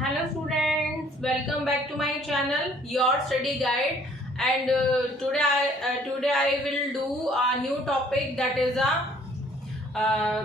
Hello students, welcome back to my channel, your study guide. And today I will do a new topic, that is a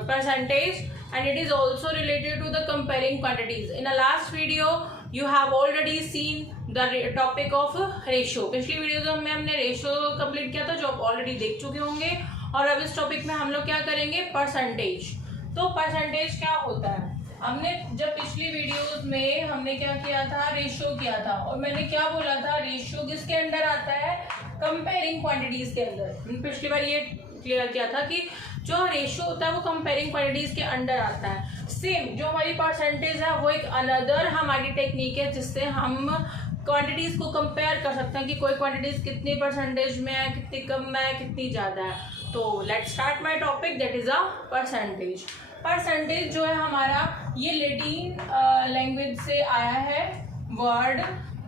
percentage, and it is also related to the comparing quantities. In the last video you have already seen the topic of ratio. पिछली video में हमने ratio complete किया था, जो आप already देख चुके होंगे. और अब इस टॉपिक में हम लोग क्या करेंगे, परसेंटेज. तो परसेंटेज क्या होता है, हमने जब पिछली वीडियोस में हमने क्या किया था, रेशियो किया था. और मैंने क्या बोला था, रेशियो किसके अंडर आता है, कंपेयरिंग क्वांटिटीज के अंदर. पिछली बार ये क्लियर किया था कि जो रेशियो होता है वो कंपेयरिंग क्वांटिटीज के अंडर आता है. सेम जो हमारी परसेंटेज है वो एक अनदर हमारी टेक्निक है जिससे हम क्वांटिटीज को कंपेयर कर सकते हैं कि कोई क्वांटिटीज कितनी परसेंटेज में है, कितनी कम है, कितनी ज़्यादा है. तो let's start my topic, that is a percentage. Percentage जो है हमारा, ये लैटिन लैंग्वेज से आया है वर्ड.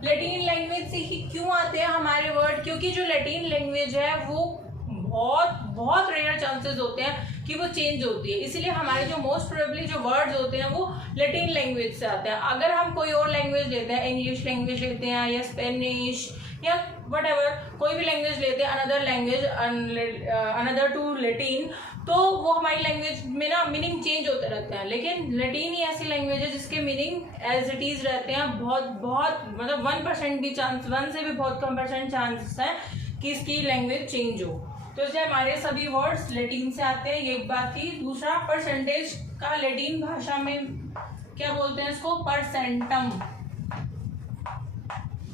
लैटिन लैंग्वेज से ही क्यों आते हैं हमारे वर्ड, क्योंकि जो लैटिन लैंग्वेज है वो बहुत रेयर चांसेस होते हैं कि वो चेंज होती है. इसीलिए हमारे जो मोस्ट प्रोबेबली जो वर्ड्स होते हैं वो लैटिन लैंग्वेज से आते हैं. अगर हम कोई और लैंग्वेज लेते हैं, इंग्लिश लैंग्वेज लेते हैं या स्पेनिश या व्हाटएवर, कोई भी लैंग्वेज लेते हैं, another language another to Latin, तो वो हमारी लैंग्वेज में ना मीनिंग चेंज होते रहते हैं. लेकिन लैटिन ही ऐसी लैंग्वेज है जिसके मीनिंग एज इट इज रहते हैं. बहुत मतलब 1% भी चांस, 1 से भी बहुत कम % चांसेस है कि इसकी लैंग्वेज चेंज हो. तो इसलिए हमारे सभी वर्ड्स लैटिन से आते हैं, ये एक बात थी. दूसरा, परसेंटेज का लैटिन भाषा में क्या बोलते हैं इसको, परसेंटम.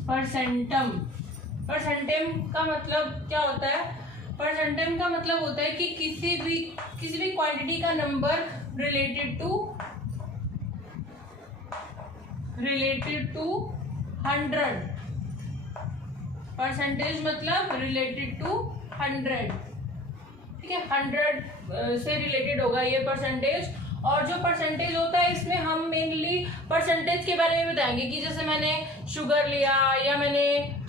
परसेंटम परसेंटम का मतलब क्या होता है, परसेंटम का मतलब होता है कि किसी भी क्वांटिटी का नंबर रिलेटेड टू 100. परसेंटेज मतलब रिलेटेड टू 100, ठीक है. 100 से रिलेटेड होगा ये परसेंटेज. और जो परसेंटेज होता है इसमें हम मेनली परसेंटेज के बारे में बताएंगे कि जैसे मैंने शुगर लिया या मैंने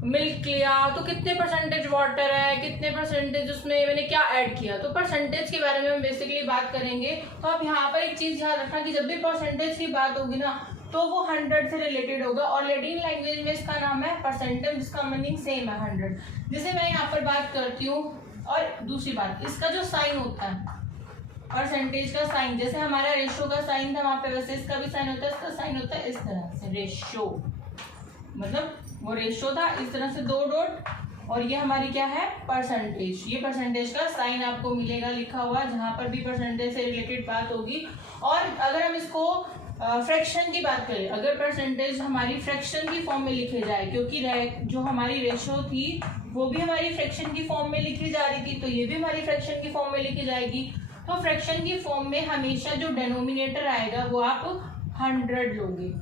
मिल्क लिया तो कितने परसेंटेज वाटर है, कितने परसेंटेज उसमें मैंने क्या ऐड किया. तो परसेंटेज के बारे में हम बेसिकली बात करेंगे. तो आप यहाँ पर एक चीज याद रखना कि जब भी परसेंटेज की बात होगी ना तो वो 100 से रिलेटेड होगा. और लैटिन लैंग्वेज में इसका नाम है परसेंटम, जिसका मीनिंग सेम है 100. जैसे मैं यहाँ पर बात करती हूँ. और दूसरी बात, इसका जो साइन होता है परसेंटेज का साइन, जैसे हमारा रेशियो का साइन था वहां पे, वैसे इसका भी साइन होता है. इसका साइन होता है इस तरह से, रेशियो मतलब वो रेशियो था इस तरह से 2 डॉट, और ये हमारी क्या है, परसेंटेज. ये परसेंटेज का साइन आपको मिलेगा लिखा हुआ जहां पर भी परसेंटेज से रिलेटेड बात होगी. और अगर हम इसको फ्रैक्शन की बात करें, अगर परसेंटेज हमारी फ्रैक्शन की फॉर्म में लिखे जाए, क्योंकि जो हमारी रेशियो थी वो भी हमारी फ्रैक्शन की फॉर्म में लिखी जा रही थी, तो ये भी हमारी फ्रैक्शन की फॉर्म में लिखी जाएगी. तो फ्रैक्शन की फॉर्म में हमेशा जो डेनोमिनेटर आएगा वो आप 100 लोगे.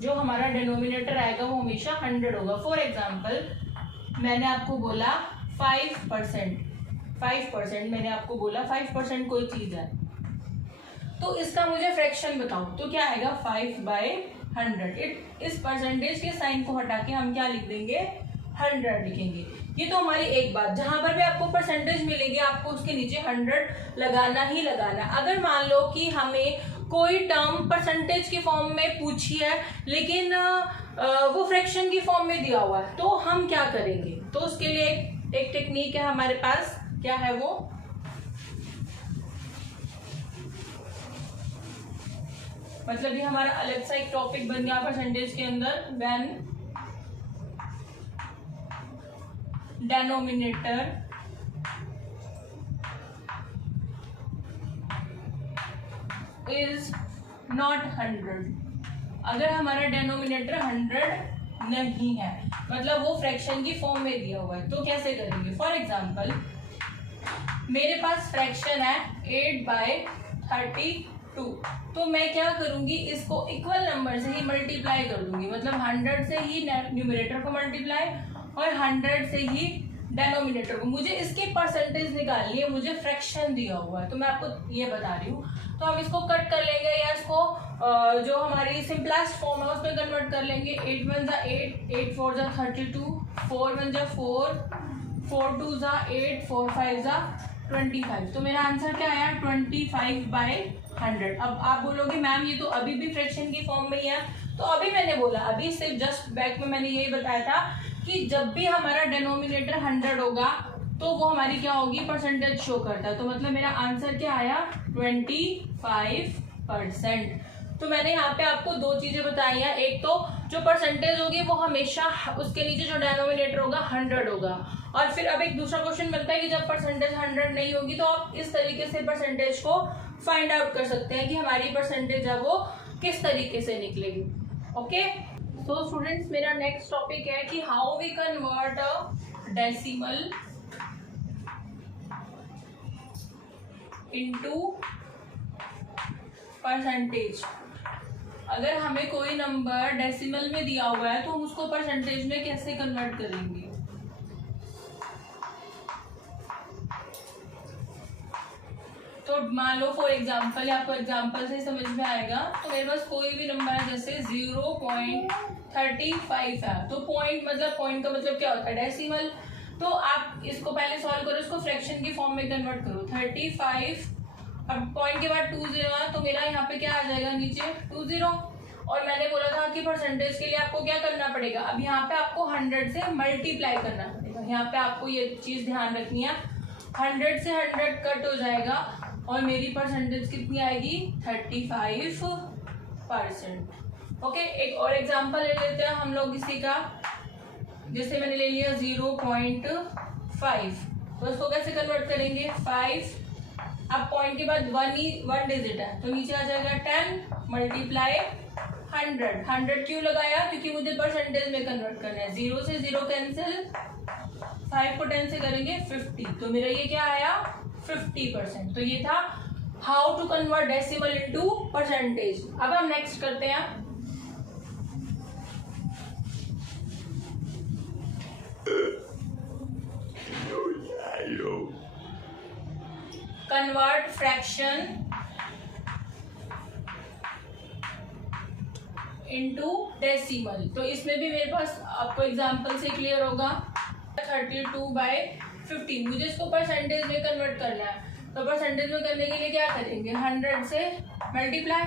जो हमारा डेनोमिनेटर आएगा वो हमेशा 100 होगा. फॉर एग्जाम्पल मैंने आपको बोला 5%, मैंने आपको बोला 5% कोई चीज है, तो इसका मुझे फ्रैक्शन बताओ, तो क्या आएगा 5/100. इस परसेंटेज के साइन को हटा के हम क्या लिख देंगे, 100 लिखेंगे. ये तो हमारी एक बात. जहां पर भी आपको परसेंटेज मिलेगी आपको उसके नीचे 100 लगाना ही लगाना. अगर मान लो कि हमें कोई टर्म परसेंटेज की फॉर्म में पूछी है लेकिन वो फ्रैक्शन की फॉर्म में दिया हुआ है, तो हम क्या करेंगे, तो उसके लिए एक टेक्निक है हमारे पास. क्या है वो, मतलब ये हमारा अलग सा एक टॉपिक बन गया परसेंटेज के अंदर. When denominator is not 100. अगर हमारा डेनोमिनेटर 100 नहीं है, मतलब वो फ्रैक्शन की फॉर्म में दिया हुआ है, तो कैसे करेंगे. फॉर एग्जाम्पल मेरे पास फ्रैक्शन है 8/32, तो मैं क्या करूंगी, इसको इक्वल नंबर से ही मल्टीप्लाई कर दूंगी. मतलब 100 से ही न्यूमरेटर को मल्टीप्लाई और 100 से ही डेनोमिनेटर को. मुझे इसकी परसेंटेज निकालनी है, मुझे फ्रैक्शन दिया हुआ है, तो मैं आपको ये बता रही हूँ. तो हम इसको कट कर लेंगे या इसको जो हमारी सिंपलेस्ट फॉर्म है उसमें कन्वर्ट कर लेंगे. 8 1 जा 8, 8 4 जा 32, 4 1 जा 4, 4 2 जा 8, 4 5 जा 25। तो मेरा आंसर क्या आया 25/100। अब आप बोलोगे मैम ये तो अभी भी फ्रैक्शन की फॉर्म में ही है। तो अभी मैंने बोला, अभी सिर्फ जस्ट बैक में मैंने यही बताया था कि जब भी हमारा डिनोमिनेटर 100 होगा तो वो हमारी क्या होगी, परसेंटेज शो करता है। तो मतलब मेरा आंसर क्या आया 25%। तो मैंने यहाँ पे आपको दो चीजें बताई हैं, एक तो जो परसेंटेज होगी वो हमेशा उसके नीचे जो डिनोमिनेटर होगा 100 होगा, और फिर अब एक दूसरा क्वेश्चन बनता है कि जब परसेंटेज 100 नहीं होगी तो आप इस तरीके से परसेंटेज को फाइंड आउट कर सकते हैं कि हमारी परसेंटेज है वो किस तरीके से निकलेगी। ओके, सो स्टूडेंट्स मेरा नेक्स्ट टॉपिक है कि how we convert a decimal into percentage. अगर हमें कोई नंबर डेसिमल में दिया हुआ है तो हम उसको परसेंटेज में कैसे कन्वर्ट करेंगे। तो मान लो फॉर एग्जांपल, आपको एग्जांपल से समझ में आएगा, तो मेरे पास कोई भी नंबर है जैसे 0.35 है। तो पॉइंट का मतलब क्या होता है, डेसिमल। तो आप इसको पहले सॉल्व करो, इसको फ्रैक्शन की फॉर्म में कन्वर्ट करो। 35, अब पॉइंट के बाद 20 है तो मेरा यहाँ पे क्या आ जाएगा, नीचे 20। और मैंने बोला था कि परसेंटेज के लिए आपको क्या करना पड़ेगा, अब यहाँ पे आपको 100 से मल्टीप्लाई करना पड़ेगा। यहाँ पे आपको ये चीज ध्यान रखनी है, 100 से 100 कट हो जाएगा और मेरी परसेंटेज कितनी आएगी 35%। ओके, एक और एग्जांपल ले लेते हैं हम लोग इसी का। जैसे मैंने ले लिया 0.5, तो इसको कैसे कन्वर्ट करेंगे 5। अब पॉइंट के बाद 1 डिजिट है तो नीचे आ जाएगा 10 मल्टीप्लाई 100। 100 क्यों लगाया, क्योंकि मुझे परसेंटेज में कन्वर्ट करना है। 0 से 0 कैंसिल, 5 को 10 से करेंगे 50। तो मेरा ये क्या आया 50%। तो ये था how to convert decimal into percentage. अब हम नेक्स्ट करते हैं कन्वर्ट फ्रैक्शन इनटू डेसिमल। तो इसमें भी मेरे पास आपको एग्जांपल से क्लियर होगा। 32/50 मुझे इसको परसेंटेज में कन्वर्ट करना है। तो परसेंटेज में करने के लिए क्या करेंगे, 100 से मल्टीप्लाई,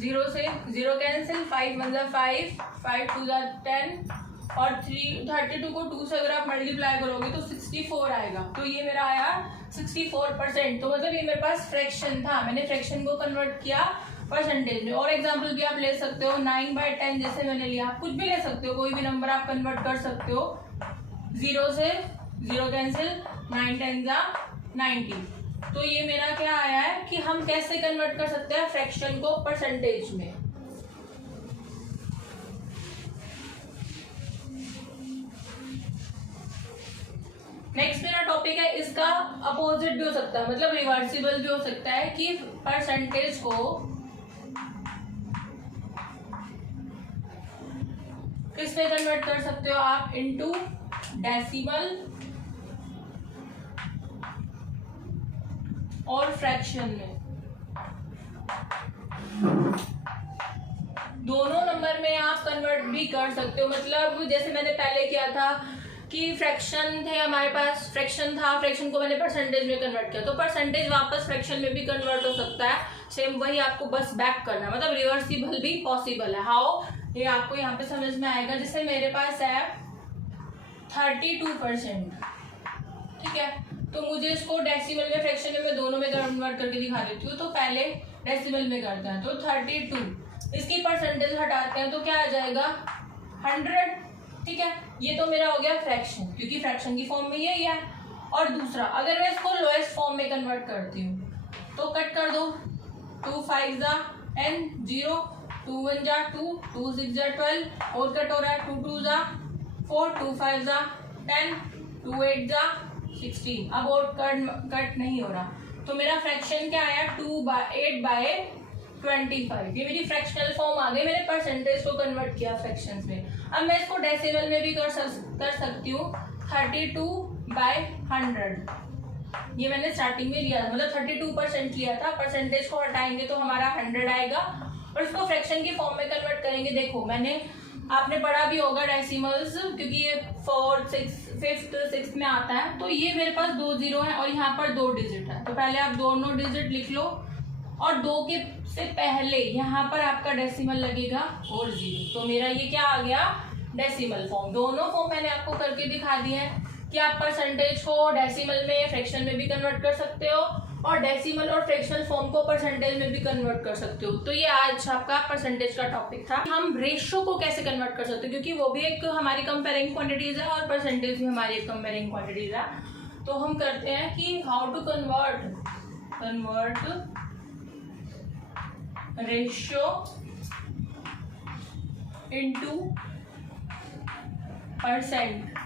0 से 0 कैंसिल, 5 मतलब 5, 5 2 10 और 32 को 2 से अगर आप मल्टीप्लाई करोगे तो 64 आएगा। तो ये मेरा आया 64%। तो मतलब ये मेरे पास फ्रैक्शन था, मैंने फ्रैक्शन को कन्वर्ट किया परसेंटेज में। और एग्जांपल भी आप ले सकते हो, 9/10 जैसे मैंने लिया, आप कुछ भी ले सकते हो, कोई भी नंबर आप कन्वर्ट कर सकते हो। 0 से 0 कैंसिल, 9 10 90। तो ये मेरा क्या आया है कि हम कैसे कन्वर्ट कर सकते हैं फ्रैक्शन को परसेंटेज में। नेक्स्ट मेरा टॉपिक है, इसका अपोजिट भी हो सकता है, मतलब रिवर्सिबल भी हो सकता है कि परसेंटेज को किस में कन्वर्ट कर सकते हो आप, इनटू डेसिमल और फ्रैक्शन में। दोनों नंबर में आप कन्वर्ट भी कर सकते हो। मतलब जैसे मैंने पहले किया था कि फ्रैक्शन थे हमारे पास, फ्रैक्शन था, फ्रैक्शन को मैंने परसेंटेज में कन्वर्ट किया, तो परसेंटेज वापस फ्रैक्शन में भी कन्वर्ट हो सकता है। सेम वही आपको बस बैक करना है, मतलब रिवर्सिबल भी पॉसिबल है। हाउ, ये आपको यहाँ पे समझ में आएगा। जैसे मेरे पास है 32%, ठीक है, तो मुझे इसको डेसिमल में, फ्रैक्शन में, मैं दोनों में कन्वर्ट करके दिखा देती हूँ। तो पहले डेसिमल में करते हैं, तो 32, इसकी परसेंटेज हटाते हैं तो क्या आ जाएगा 100, ठीक है। ये तो मेरा हो गया फ्रैक्शन, क्योंकि फ्रैक्शन की फॉर्म में यही है। और दूसरा, अगर मैं इसको लोएस्ट फॉर्म में कन्वर्ट करती हूँ तो कट कर दो, 2 5 10 0, 2 1 2, 2 6 12, और कट हो रहा है, 2 2 4, 2 5 10, 2 8 16। अब और कट नहीं हो रहा, तो मेरा फ्रैक्शन क्या आया 8/25। ये मेरी फ्रैक्शनल फॉर्म आ गई, मैंने परसेंटेज को कन्वर्ट किया फ्रैक्शंस में। अब मैं इसको डेसिमल में भी कर सकती हूँ, 32/100। ये मैंने स्टार्टिंग में लिया था, मतलब 32% लिया था। परसेंटेज को हटाएंगे तो हमारा 100 आएगा, और इसको फ्रैक्शन की फॉर्म में कन्वर्ट करेंगे। देखो मैंने आपने पढ़ा भी होगा डेसिमल्स, क्योंकि ये 4th 6th 5th 6th में आता है। तो ये मेरे पास 2 0 है और यहाँ पर 2 डिजिट है, तो पहले आप दोनों डिजिट लिख लो और 2 के से पहले यहाँ पर आपका डेसिमल लगेगा और 0। तो मेरा ये क्या आ गया, डेसिमल फॉर्म। दोनों फॉर्म मैंने आपको करके दिखा दिए हैं कि आप परसेंटेज को डेसिमल में, फ्रैक्शन में भी कन्वर्ट कर सकते हो और डेसिमल और फ्रैक्शनल फॉर्म को परसेंटेज में भी कन्वर्ट कर सकते हो। तो ये आज आपका परसेंटेज का टॉपिक था। हम रेशियो को कैसे कन्वर्ट कर सकते हो, क्योंकि वो भी एक हमारी कंपेयरिंग क्वांटिटीज है और परसेंटेज भी हमारी एक कंपेयरिंग क्वांटिटीज है। तो हम करते हैं कि how to convert ratio into percent.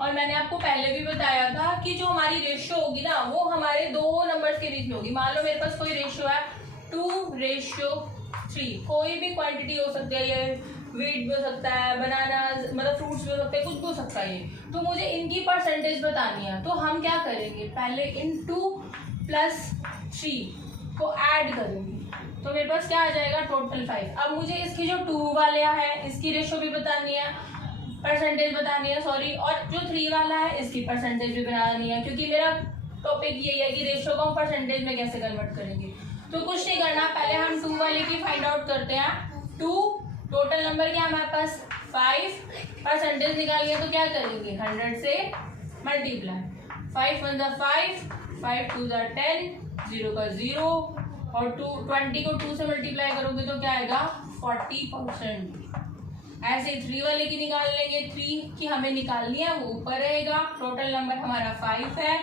और मैंने आपको पहले भी बताया था कि जो हमारी रेशियो होगी ना, वो हमारे 2 नंबर्स के बीच में होगी। मान लो मेरे पास कोई रेशियो है 2:3, कोई भी क्वांटिटी हो सकती है, ये वीट भी हो सकता है, बनाना मतलब फ्रूट्स भी हो सकते हैं, कुछ भी हो सकता है ये। तो मुझे इनकी परसेंटेज बतानी है, तो हम क्या करेंगे, पहले इन 2 + 3 को ऐड करेंगे, तो मेरे पास क्या आ जाएगा, टोटल 5। अब मुझे इसकी जो 2 वाले है इसकी रेशियो भी बतानी है, परसेंटेज बतानी है, सॉरी, और जो 3 वाला है इसकी परसेंटेज भी बनानी है, क्योंकि मेरा टॉपिक यही है कि रेशियो को हम परसेंटेज में कैसे कन्वर्ट करेंगे। तो कुछ नहीं करना, पहले हम 2 वाले की फाइंड आउट करते हैं। 2 टोटल नंबर क्या हमारे पास 5, परसेंटेज निकालिए तो क्या करेंगे 100 से मल्टीप्लाई, 5 1 5, 5 2 10, 0 का 0 और 20 को 2 से मल्टीप्लाई करोगे तो क्या आएगा 40%। ऐसे 3 वाले की निकाल लेंगे, 3 की हमें निकालनी है, वो ऊपर रहेगा। टोटल नंबर हमारा 5 है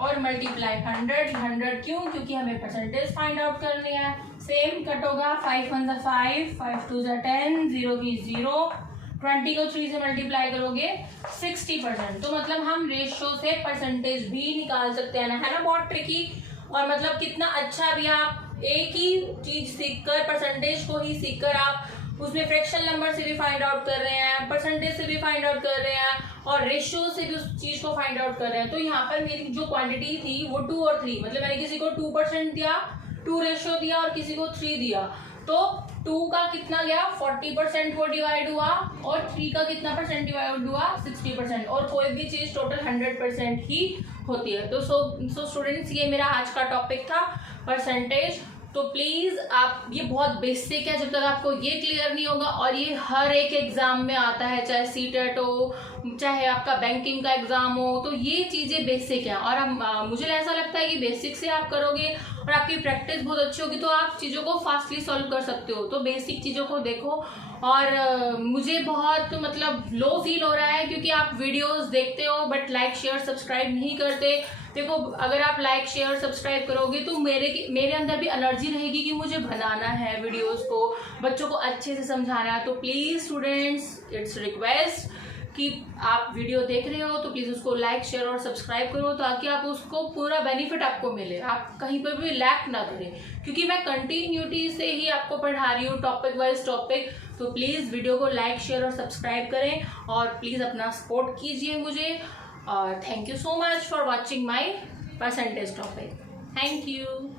और मल्टीप्लाई 100 क्यों, क्योंकि हमें परसेंटेज फाइंड आउट करनी है। सेम कट होगा, 5 1 5, 5 2 10, 0 की 0, 20 को 3 से मल्टीप्लाई करोगे 60%। तो मतलब हम रेशियो से परसेंटेज भी निकाल सकते हैं ना, है ना, बहुत ट्रिकी। और मतलब कितना अच्छा भी, आप एक ही चीज सीखकर, परसेंटेज को ही सीखकर आप उसमें फ्रैक्शन नंबर से भी फाइंड आउट कर रहे हैं, परसेंटेज से भी फाइंड आउट कर रहे हैं और रेशियो से भी उस चीज को फाइंड आउट कर रहे हैं। तो यहाँ पर मेरी जो क्वांटिटी थी वो 2 और 3, मतलब मैंने किसी को 2% दिया, 2 रेशियो दिया और किसी को 3 दिया, तो 2 का कितना गया 40% वो डिवाइड हुआ और 3 का कितना परसेंट डिवाइड हुआ 60%। और कोई भी चीज टोटल 100% ही होती है। तो सो स्टूडेंट्स, ये मेरा आज का टॉपिक था, परसेंटेज। तो प्लीज आप, ये बहुत बेसिक है, जब तक आपको ये क्लियर नहीं होगा, और ये हर एक एग्जाम में आता है, चाहे सीटेट हो, चाहे आपका बैंकिंग का एग्जाम हो, तो ये चीजें बेसिक है। और मुझे ऐसा लगता है कि बेसिक से आप करोगे और आपकी प्रैक्टिस बहुत अच्छी होगी तो आप चीजों को फास्टली सॉल्व कर सकते हो। तो बेसिक चीजों को देखो। और मुझे बहुत मतलब लो फील हो रहा है क्योंकि आप वीडियोस देखते हो बट लाइक शेयर सब्सक्राइब नहीं करते। देखो, अगर आप लाइक शेयर सब्सक्राइब करोगे तो मेरे अंदर भी एनर्जी रहेगी कि मुझे बनाना है वीडियोस को, बच्चों को अच्छे से समझाना है। तो प्लीज स्टूडेंट्स, इट्स रिक्वेस्ट कि आप वीडियो देख रहे हो तो प्लीज उसको लाइक शेयर और सब्सक्राइब करो, ताकि आप उसको पूरा बेनिफिट आपको मिले, आप कहीं पर भी लैक ना करें, क्योंकि मैं कंटिन्यूटी से ही आपको पढ़ा रही हूँ, टॉपिक वाइज टॉपिक। तो प्लीज वीडियो को लाइक शेयर और सब्सक्राइब करें और प्लीज अपना सपोर्ट कीजिए मुझे। और thank you so much for watching my percentage topic. Thank you.